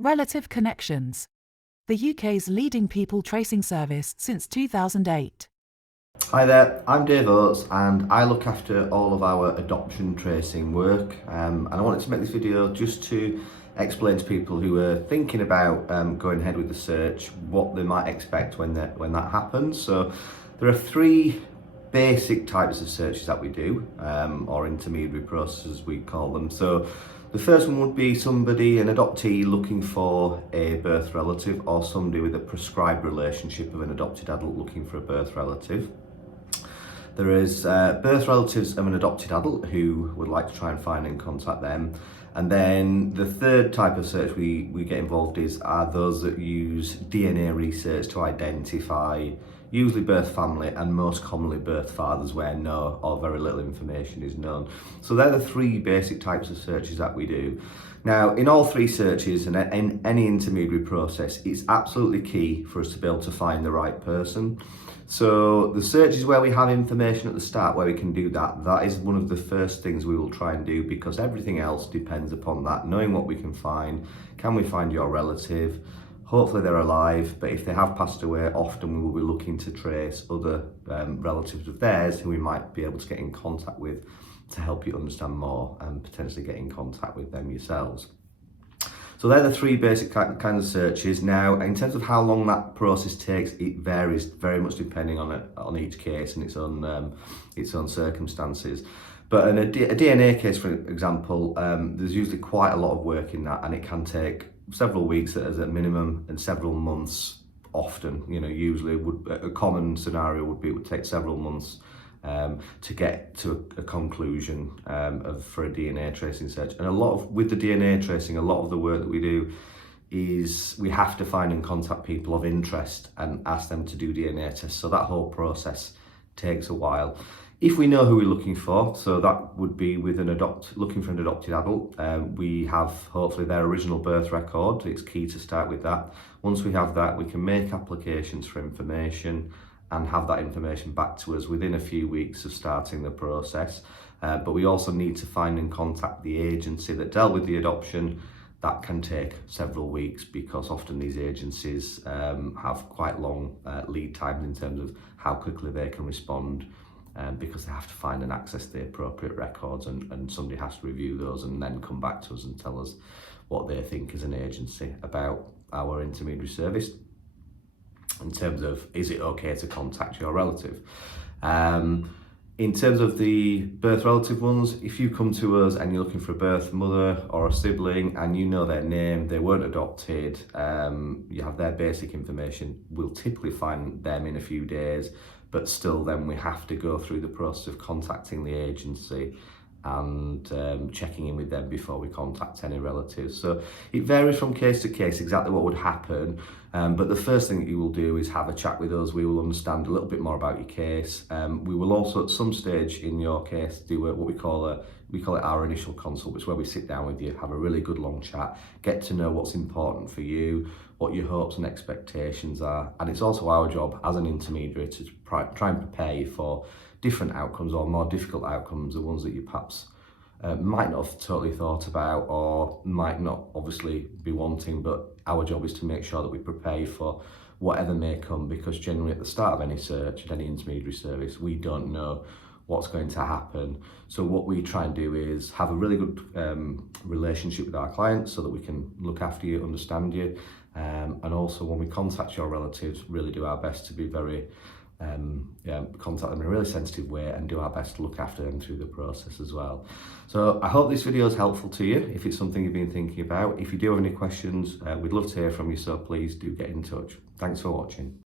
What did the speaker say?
Relative Connections, the UK's leading people tracing service since 2008. Hi there, I'm Dave Oates and I look after all of our adoption tracing work, and I wanted to make this video just to explain to people who are thinking about going ahead with the search what they might expect when that happens. So there are three basic types of searches that we do, or intermediary processes we call them. So the first one would be somebody, an adoptee, looking for a birth relative, or somebody with a prescribed relationship of an adopted adult looking for a birth relative. There is birth relatives of an adopted adult who would like to try and find and contact them. And then the third type of search we get involved are those that use DNA research to identify usually birth family and most commonly birth fathers where no or very little information is known. So they're the three basic types of searches that we do. Now, in all three searches and in any intermediary process, it's absolutely key for us to be able to find the right person. So the search is where we have information at the start where we can do that. That is one of the first things we will try and do, because everything else depends upon that, knowing what we can find. Can we find your relative? Hopefully they're alive, but if they have passed away, often we will be looking to trace other relatives of theirs who we might be able to get in contact with to help you understand more and potentially get in contact with them yourselves. So they're the three basic kinds of searches. Now, in terms of how long that process takes, it varies very much depending on each case and its own circumstances. But in a DNA case, for example, there's usually quite a lot of work in that, and it can take several weeks as a minimum and several months often. Usually a common scenario would be it would take several months to get to a conclusion for a DNA tracing search. And with the DNA tracing, a lot of the work that we do is we have to find and contact people of interest and ask them to do DNA tests. So that whole process takes a while. If we know who we're looking for, so that would be with looking for an adopted adult, we have hopefully their original birth record. It's key to start with that. Once we have that, we can make applications for information and have that information back to us within a few weeks of starting the process. But we also need to find and contact the agency that dealt with the adoption. That can take several weeks because often these agencies have quite long lead times in terms of how quickly they can respond, because they have to find and access the appropriate records, and somebody has to review those and then come back to us and tell us what they think as an agency about our intermediary service in terms of, is it okay to contact your relative? In terms of the birth relative ones, if you come to us and you're looking for a birth mother or a sibling and you know their name, they weren't adopted, you have their basic information, we'll typically find them in a few days, but still then we have to go through the process of contacting the agency and checking in with them before we contact any relatives. So it varies from case to case exactly what would happen, but the first thing that you will do is have a chat with us. We will understand a little bit more about your case. We will also at some stage in your case do what we call it our initial consult, which is where we sit down with you, have a really good long chat, get to know what's important for you, what your hopes and expectations are. And it's also our job as an intermediary to try and prepare you for different outcomes or more difficult outcomes, the ones that you perhaps might not have totally thought about or might not obviously be wanting, but our job is to make sure that we prepare you for whatever may come, because generally at the start of any search, at any intermediary service, we don't know what's going to happen. So what we try and do is have a really good relationship with our clients so that we can look after you, understand you, and also when we contact your relatives, really do our best to be very contact them in a really sensitive way and do our best to look after them through the process as well. So I hope this video is helpful to you if it's something you've been thinking about. If you do have any questions, we'd love to hear from you, so please do get in touch. Thanks for watching.